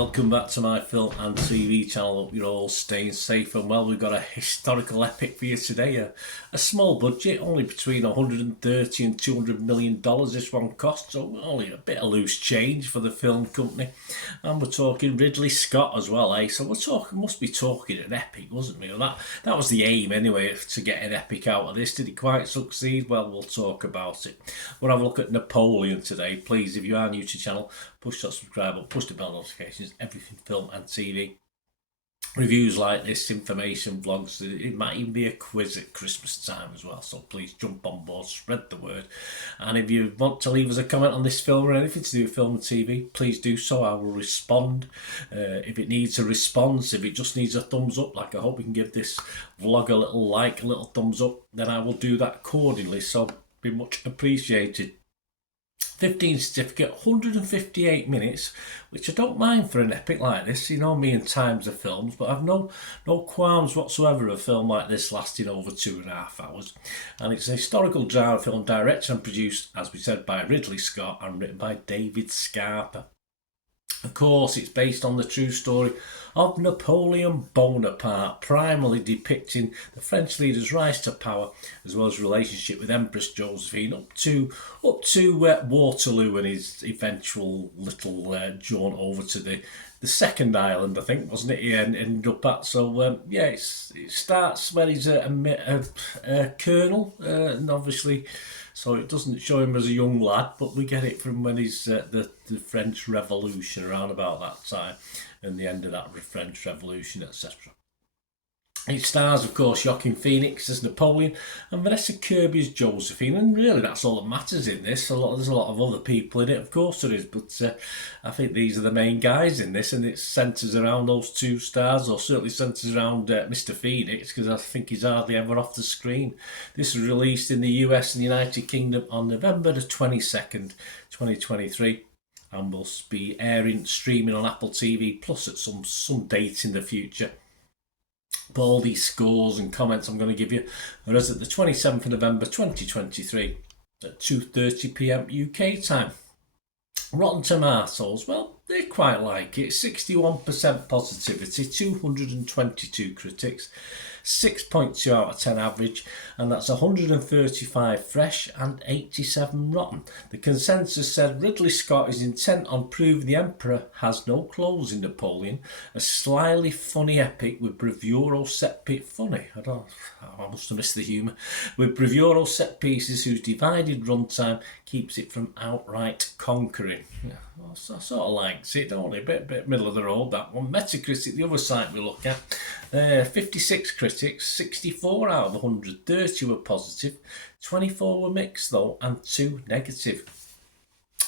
welcome back to my film and TV channel. Hope you're all staying safe and well. We've got a historical epic for you today. A small budget, only between 130 and $200 million this one cost, so only a bit of loose change for the film company. And we're talking Ridley Scott as well, eh? So must be talking an epic, wasn't we? Well, that was the aim anyway, to get an epic out of this. Did it quite succeed? Well, we'll talk about it. We'll have a look at Napoleon today. Please, if you are new to the channel, push that subscribe button, push the bell notifications, everything film and TV. Reviews like this, information, vlogs, it might even be a quiz at Christmas time as well, so please jump on board, spread the word. And if you want to leave us a comment on this film or anything to do with film and TV, please do so. I will respond. If it needs a response, if it just needs a thumbs up, like I hope we can give this vlog a little like, a little thumbs up, then I will do that accordingly, so be much appreciated. 15 certificate, 158 minutes, which I don't mind for an epic like this. You know me and times of films, but I've no qualms whatsoever of a film like this lasting over 2.5 hours. And it's a historical drama film directed and produced, as we said, by Ridley Scott and written by David Scarpa. Of course, it's based on the true story of Napoleon Bonaparte, primarily depicting the French leader's rise to power, as well as relationship with Empress Josephine up to Waterloo and his eventual little jaunt over to the second island, I think, wasn't it? He ended up at. So yeah, it starts when he's a colonel, and obviously. So it doesn't show him as a young lad, but we get it from when he's the French Revolution, around about that time, and the end of that French Revolution, etc. It stars, of course, Joaquin Phoenix as Napoleon and Vanessa Kirby as Josephine, and really that's all that matters in this. There's a lot of other people in it, of course there is, but I think these are the main guys in this, and it centres around those two stars, or certainly centres around Mr. Phoenix, because I think he's hardly ever off the screen. This was released in the US and the United Kingdom on November the 22nd, 2023. And will be streaming on Apple TV Plus at some date in the future. But all these scores and comments I'm going to give you are as at the 27th of November 2023 at 2:30 p.m. UK time. Rotten Tomatoes, well, they quite like it. 61% positivity, 222 critics, 6.2 out of 10 average, and that's 135 fresh and 87 rotten. The consensus said Ridley Scott is intent on proving the Emperor has no clothes in Napoleon, a slyly funny epic with bravura set funny. I must have missed the humour. With bravura set pieces whose divided runtime keeps it from outright conquering. Yeah, well, I sort of likes it, don't it? A bit middle of the road, that one. Metacritic, the other site we look at, 56 critics, 64 out of 100, 30 were positive, 24 were mixed though, and 2 negative.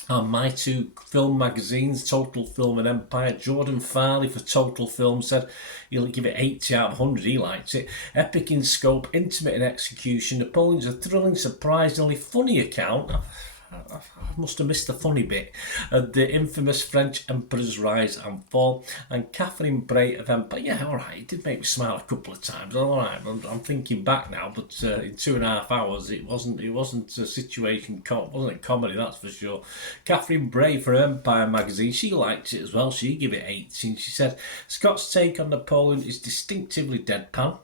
And my two film magazines, Total Film and Empire, Jordan Farley for Total Film said he'll give it 80 out of 100, he likes it. Epic in scope, intimate in execution, Napoleon's a thrilling, surprisingly funny account. I must have missed the funny bit. The infamous French Emperor's rise and fall, and Catherine Bray of Empire. Yeah, all right, it did make me smile a couple of times. All right, I'm thinking back now, but in 2.5 hours, it wasn't a situation, wasn't a comedy, that's for sure. Catherine Bray for Empire magazine, she liked it as well. She gave it 18. She said Scott's take on Napoleon is distinctively deadpan.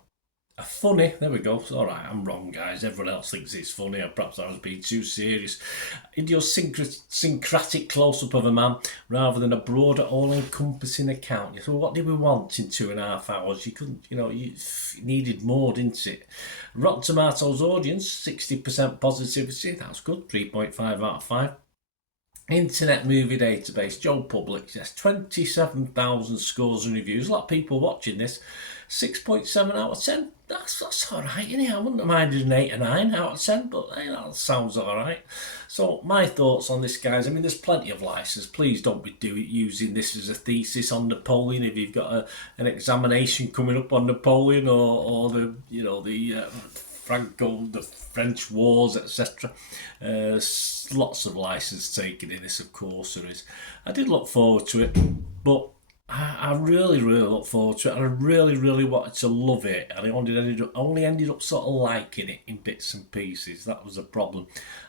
Funny, there we go. All right, I'm wrong, guys. Everyone else thinks it's funny, or perhaps I was being too serious. Idiosyncratic close-up of a man rather than a broader, all-encompassing account. So what did we want in 2.5 hours? You couldn't, you needed more, didn't it? Rotten Tomatoes audience, 60% positivity. That's good, 3.5 out of 5. Internet Movie Database, Joe Public, yes, 27,000 scores and reviews. A lot of people watching this. 6.7 out of 10. That's all right, innit? I wouldn't have minded an 8 or 9 out of 10, but hey, that sounds all right. So my thoughts on this, guys. I mean, there's plenty of license. Please don't be using this as a thesis on Napoleon. If you've got an examination coming up on Napoleon or the the French wars, etc. Lots of license taken in this, of course there is. I did look forward to it, but I really, really look forward to it, and I really, really wanted to love it, and I only ended up sort of liking it in bits and pieces. That was a problem.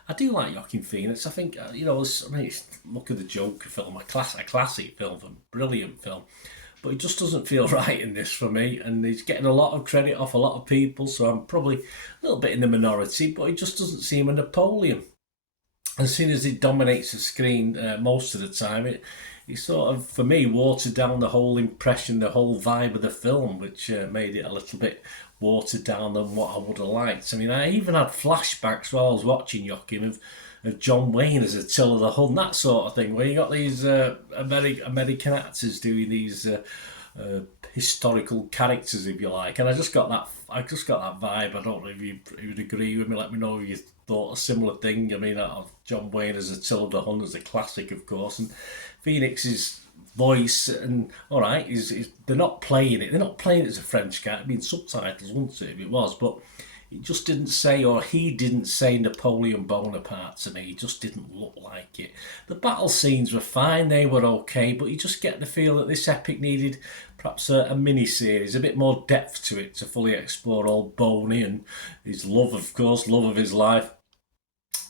I do like Joaquin Phoenix. I think look at the Joker film, a classic film, a brilliant film, but it just doesn't feel right in this for me. And he's getting a lot of credit off a lot of people, so I'm probably a little bit in the minority. But it just doesn't seem a Napoleon. As soon as it dominates the screen most of the time, it sort of, for me, watered down the whole impression, the whole vibe of the film, which made it a little bit watered down than what I would have liked. I mean, I even had flashbacks while I was watching Joachim of John Wayne as Attila the Hun, that sort of thing, where you got these American actors doing these historical characters, if you like, and I just got that. Vibe. I don't know if you would agree with me. Let me know if you thought a similar thing. I mean, John Wayne as Attila the Hun is a classic, of course, and Phoenix's voice, and all right, they're not playing it. They're not playing it as a French guy. It'd been subtitles, wouldn't it, if it was? But it just didn't say, or he didn't say Napoleon Bonaparte to me. He just didn't look like it. The battle scenes were fine, they were okay, but you just get the feel that this epic needed perhaps a mini-series, a bit more depth to it to fully explore old Boney and his love, of course, love of his life.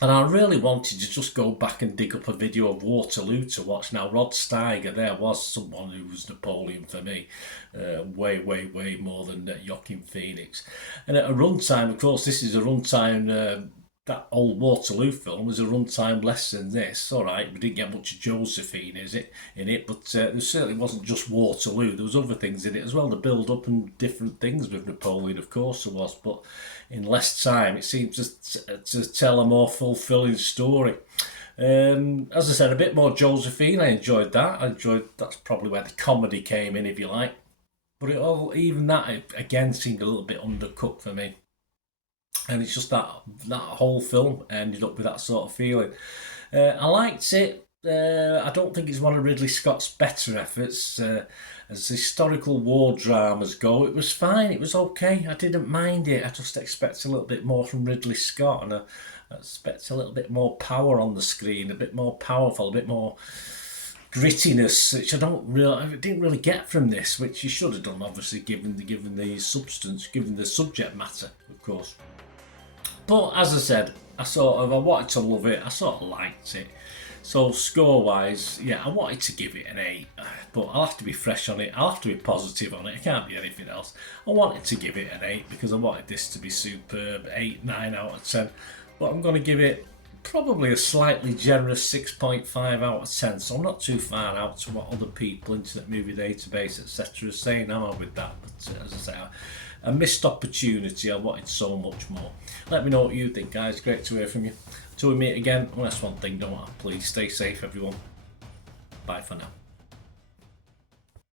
And I really wanted to just go back and dig up a video of Waterloo to watch. Now, Rod Steiger there was someone who was Napoleon for me, way, way, way more than Joaquin Phoenix. And at a runtime, of course, this is a runtime, that old Waterloo film was a runtime less than this. All right, we didn't get much of Josephine in it, but there certainly wasn't just Waterloo. There was other things in it as well, the build-up and different things with Napoleon, of course there was, but in less time it seemed to tell a more fulfilling story. As I said, a bit more Josephine. I enjoyed that. That's probably where the comedy came in, if you like. But even that again seemed a little bit undercooked for me. And it's just that whole film ended up with that sort of feeling. I liked it. I don't think it's one of Ridley Scott's better efforts. As historical war dramas go, it was fine. It was okay. I didn't mind it. I just expect a little bit more from Ridley Scott, and I expect a little bit more power on the screen, a bit more powerful, a bit more grittiness, which I didn't really get from this, which you should have done, obviously, given the substance, given the subject matter, of course. But as I said, I wanted to love it. I sort of liked it. So score-wise, yeah, I wanted to give it an 8, but I'll have to be fresh on it. I'll have to be positive on it. It can't be anything else. I wanted to give it an 8 because I wanted this to be superb. 8, 9 out of 10. But I'm going to give it probably a slightly generous 6.5 out of 10. So I'm not too far out to what other people, Internet Movie Database, etc. are saying, am I, with that? But as I say, a missed opportunity. I wanted so much more. Let me know what you think, guys. Great to hear from you. Till we meet again, well, that's one thing, don't I? Please stay safe, everyone. Bye for now.